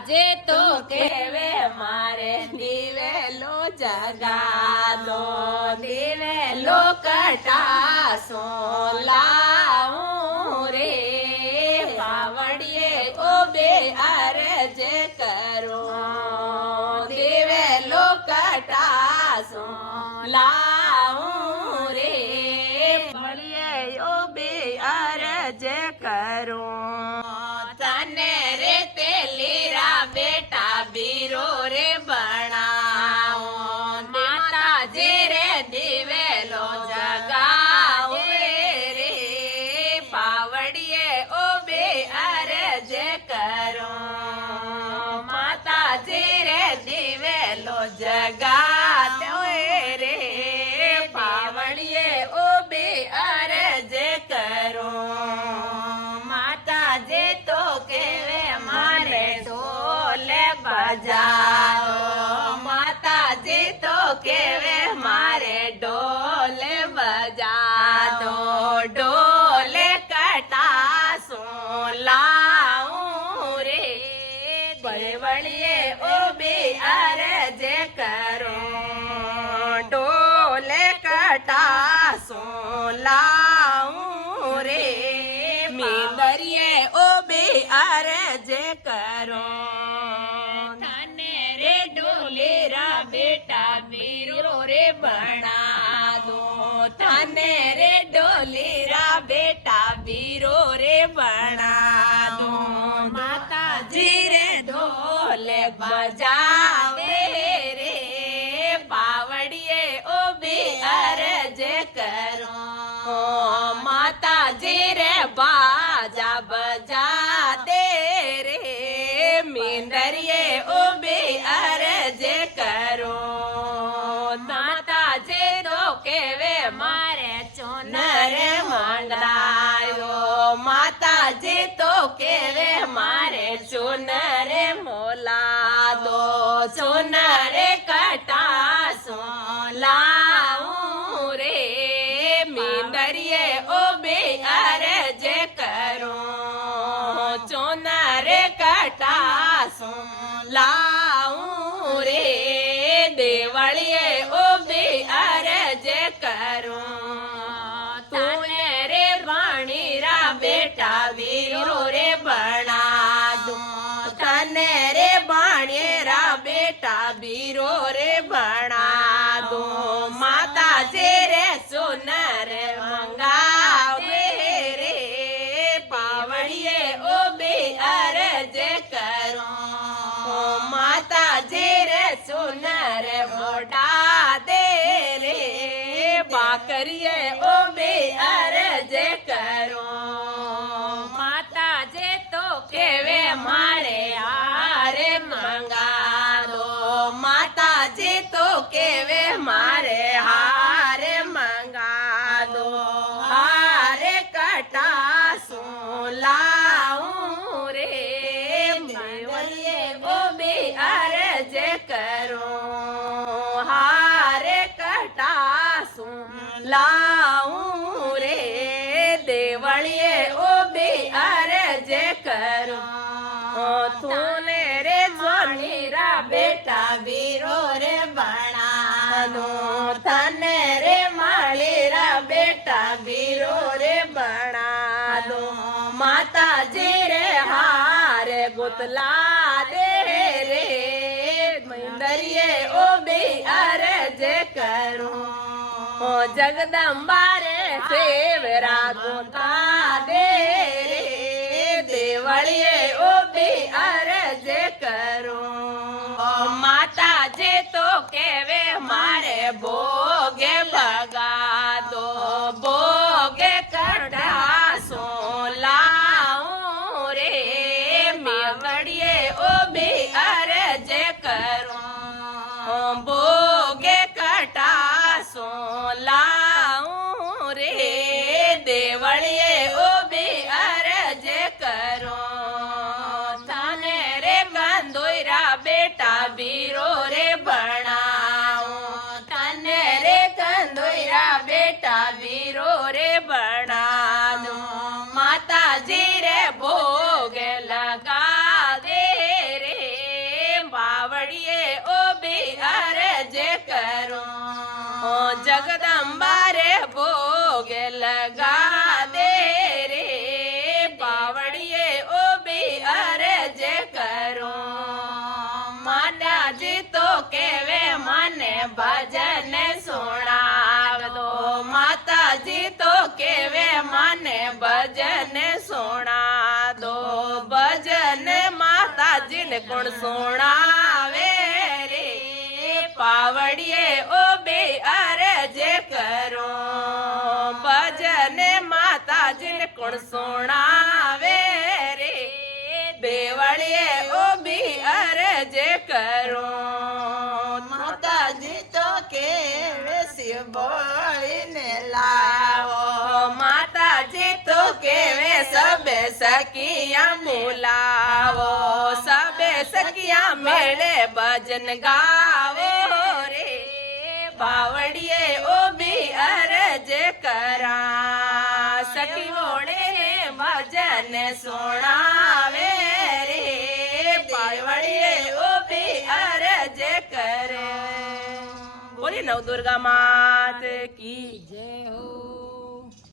જે તો કેવે મારે દિવેલો જગાદો દિવેલો કટાસો લાવું રે પાવડીએ ઓ બે અરજ કરો દિવેલો કટાસો લાવું રે પાવડીએ ઓ બે અરજ કરો તને રે તેલીરા બેટા બીરો રે બનાવો માતાજી રે દિવેલો જગાવે રે પાવડીએ ઓ બે અરજ કરો માતાજી રે દિવેલો જગાવ્યો રે પાવડીએ ઓ બે અરજ કરો માતાજી તો કેવે મારે ઢોલે બજાવો માતાજી તો કેવે મારે ઢોલે બજાતો ઢોલે કટાસો લાવું રે પરવળીએ ઓ બે અરજ કરો ઢોલે કટાસો લાવું રે મીંદરીએ ઓ બે અરજ કરો તને રે ડોલેરા બેટા વીરો રે બના દો તને રે ડોલેરા બેટા વીરો રે બના દો માતાજી રે ઢોલે બજાવે રે પાવડીએ ઓ બે અરજ કરો માતાજી રે બાજા બજા દે રે મીંદરીએ ઓ બે અરજ કરો માતાજી તો કેવે મારે ચોનર મંગળાયો માતાજી તો કેવે મારે ચોનર મોલા દો ચોનર કટાસો લાવું રે મીંદરીએ ઓ બે અરજ કરો ચોનર કટાસો લાવું રે દેવળીએ ઓ બે અરજ કરો તું રે વાણીરા બેટા વીરો રે બના દો તને રે વાણીરા બેટા વીરો રે બના દો માતાજી રે સોનર મંગાવે રે પાવડીએ ઓ બે અરજ કરો માતાજી રે સોનર મોઢા દે રે બાકરીએ ઓ બે અરજ કરો માતાજી તો કેવે મારે હારે મંગાદો માતાજી તો કેવે મારે હારે મંગાદો હારે કટાસો લાવું રે મેવલીએ ઓ બે અરજ કરો હારે કટાસો લાવું રે દેવળીએ ઓ બે અરજ કરો તુને રે જોનીરા બેટા વીરો રે બણાનો તને રે માળીરા બેટા વીરો રે બણાનો માતાજી રે હારે ગોતલા દે રે મીંદરીએ ઓ બે અરજ કરો જગદંબા રે સેવરા ગોતા દે રે દેવળીએ ઓ બે અરજ કરો માતાજી તો કેવે મારે ભોગે ભગાદો ભોગે કટાસો લાવું રે મેવડીએ ઓ બે અરજ કરો ભોગે કટાસો લાવું રે દેવળીએ ઓ બે અરજ કરો ભજન સોણા દો ભજન માતાજી ને કોણ સોણાવે રે પાવડીએ ઓ બે અરજ કરો ભજન માતાજી ને કોણ સોણાવે રે બેવડીએ ઓ બી અરજ કરો માતાજી તો કેવે શિવ બોલીને લાવો માતાજી તો કેવે સબે સખિયા મુલાવો સબે સખિયા મેળે ભજન ગાવો રે બાવડીએ ઓ બી અરજ કરા સખી મોડે રે ભજન સોણાવે રે બાવડીએ ઓ બી અરજ કરે બોલી નવદુર્ગા માત કી જય હો।